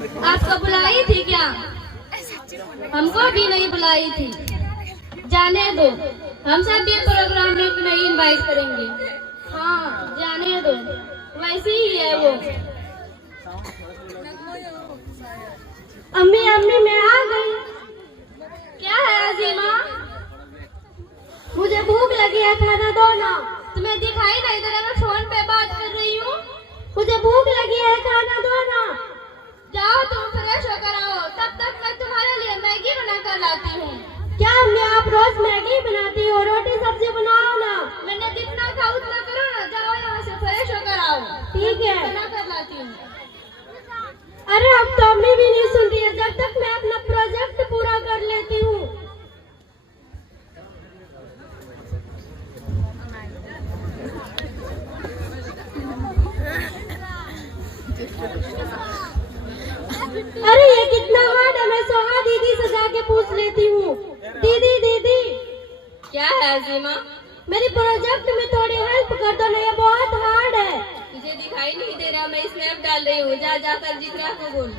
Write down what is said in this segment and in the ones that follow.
आपको बुलाई थी क्या? हमको भी नहीं बुलाई थी। जाने दो, हम सब भी प्रोग्राम में नहीं इनवाइट करेंगे। हाँ जाने दो, वैसी ही है वो। अम्मी अम्मी मैं आ गई। क्या है अजीमा? मुझे भूख लगी है, खाना दो ना। तुम्हें दिखाई नहीं दे रहा मैं फोन पे बात कर रही हूँ? मुझे भूख लगी है, खाना दो ना। जाओ तुम फ्रेश होकर आओ, तब तक मैं तुम्हारे लिए मैगी बना कर लाती हूँ। क्या अम्मी आप रोज मैगी बनाती हो? रोटी सब्जी बनाओ ना। मैंने जितना कहा उतना करो ना। जाओ यहाँ से फ्रेश होकर आओ। ठीक है बना कर लाती हूँ। अरे अब तो अम्मी भी नहीं सुनती है जब तक मैं अपना प्रोजेक्ट पूरा कर लेती हूँ। अरे ये कितना हार्ड है, मैं सोहा दीदी से जाके पूछ लेती हूँ। दीदी दीदी क्या है अजीमा? मेरी प्रोजेक्ट में थोड़ी हेल्प कर दो ना, ये बहुत हार्ड है। मुझे दिखाई नहीं दे रहा, मैं स्नैप डाल रही हूँ। जा जाकर जितना को बोल।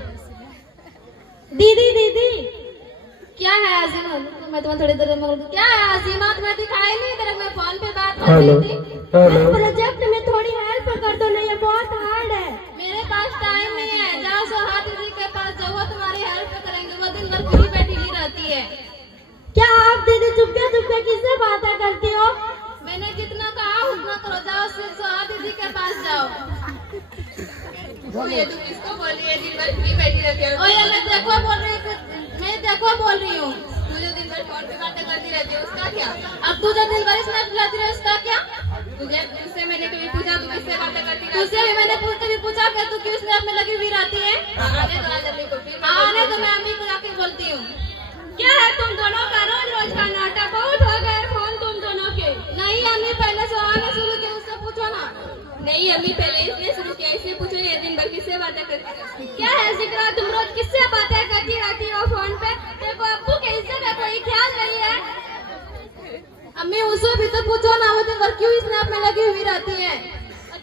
दीदी दीदी क्या है अजीमा? मैं तुम्हें थोड़ी देर में क्या है अजीमा? तुम्हें दिखाई नहीं दे रहा, मैं फोन पे बात कर रही थी। मेरे प्रोजेक्ट में थोड़ी हेल्प कर दो ना, ये बहुत हार्ड है। मेरे पास टाइम नहीं है। जाओ सोहा दीदी के पास जाओ, वो तुम्हारी हेल्प करेंगे। वो दिन भर पूरी बैठी रहती है। क्या आप दीदी चुपके चुपके किससे बातें करती हो? मैंने जितना कहा उतना करो। जाओ सोहा दीदी के पास जाओ। ये तुम किसको बोल रही है? दिन भर फ्री बैठी रहती है। ओए मैं देखो बोल रही हूँ। मुझे दिन भर फोन पे बातें करती रहती है, उसका क्या? अब तू जो दिन भर स्नैप चलाती रहे उसका क्या? तुझसे मैंने कभी पूछा तू किससे बातें करती रहती है? तुझसे भी मैंने पूछा कि तू क्यों स्नैप में लगी हुई रहती है? आने तो मैं अम्मी को जाके बोलती हूँ। क्या है तुम दोनों का रोज रोज का नाटक? बहुत हो गए फोन तुम दोनों के। नहीं अम्मी पहले सोहा ने शुरू किया, उससे पूछो ना। नहीं अम्मी पहले इसने शुरू किया, इससे पूछो ये दिन भर किससे बातें करती रहती है? क्या है जिक्रा, तुम रोज किससे बातें करती रहती हो फोन पे? तेरे को अब्बू के हिस्से का कोई ख्याल नहीं है? अम्मी उससे भी तो पूछो ना, वो दिन भर क्यों स्नैप में लगी हुई रहती है?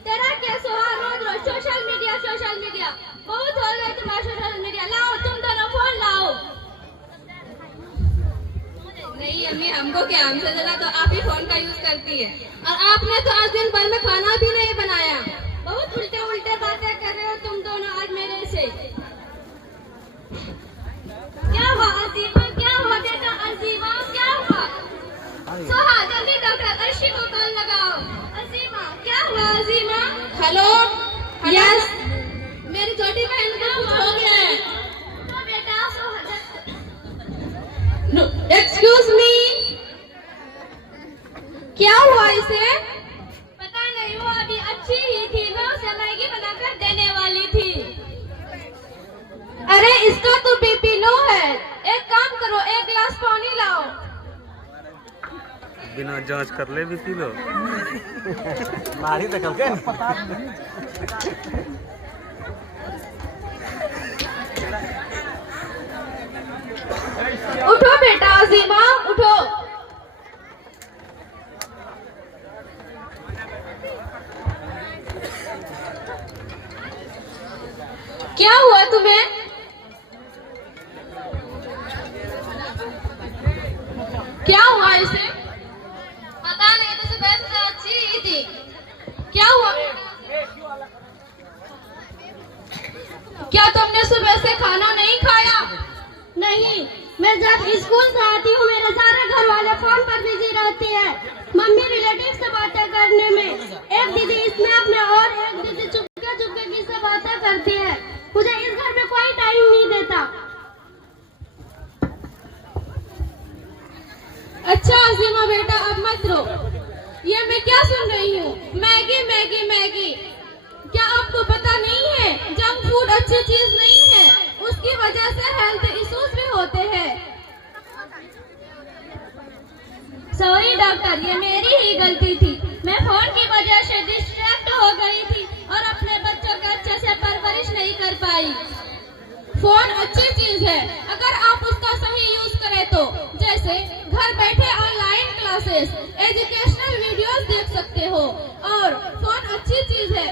तेरा क्या सोहा? रोज रोज सोशल मीडिया बहुत हो गया तुम्हारा सोशल मीडिया। लाओ तुम दोनों फोन लाओ। नहीं अम्मी हमको क्या, हमसे ज्यादा तो आप ही फोन का यूज करती है। और आपने तो आज दिन भर में खाना भी नहीं बनाया। बहुत उल्टे उल्टे बातें कर रहे हो तुम दोनों आज मेरे से। क्या हुआ अजीमा? क्या हुआ बेटा अजीमा? क्या हुआ? सोहा जल्दी डॉक्टर अर्शी को कॉल लगाओ। अजीमा क्या हुआ अजीमा? हेलो यस मेरी छोटी बहन को कुछ हो गया है। तो बेटा सोहा एक्सक्यूज मी क्या हुआ इसे? पता नहीं, वो अभी अच्छी ही थी, मैं उसे मैगी बनाकर देने वाली थी। अरे इसका तो बीपी लो है। एक काम करो, एक गिलास पानी लाओ। बिना जांच कर ले बीपी लो। मारी तो के उठो बेटा अजीमा उठो। क्या हुआ तुम्हें? क्या हुआ इसे? पता नहीं, तो सुबह से अच्छी ही थी। क्या हुआ? क्या तुमने सुबह से खाना नहीं खाया? नहीं, मैं जब स्कूल से आती हूँ मेरे सारे घर वाले फोन पर बिजी रहते हैं। मम्मी रिलेटिव से बातें करने में, एक दीदी स्नैप में और एक दीदी चुपके चुपके किससे बातें करती है। मुझे इस घर में कोई टाइम नहीं देता। अच्छा अजीमा बेटा अब मत रो। ये मैं क्या सुन रही हूँ? Maggi Maggi Maggi. क्या आपको पता नहीं है जंक फूड अच्छी चीज नहीं है, उसकी वजह से हेल्थ इश्यूज भी होते हैं। सॉरी डॉक्टर, ये मेरी ही गलती थी। मैं फोन की वजह से डिस्ट्रैक्ट हो गई थी और अपने बच्चों के अच्छे से परवरिश नहीं कर पाई। फोन अच्छी चीज है अगर आप उसका सही यूज करें तो, जैसे घर बैठे ऑनलाइन क्लासेस, एजुकेशनल वीडियोस देख सकते हो। और फोन अच्छी चीज है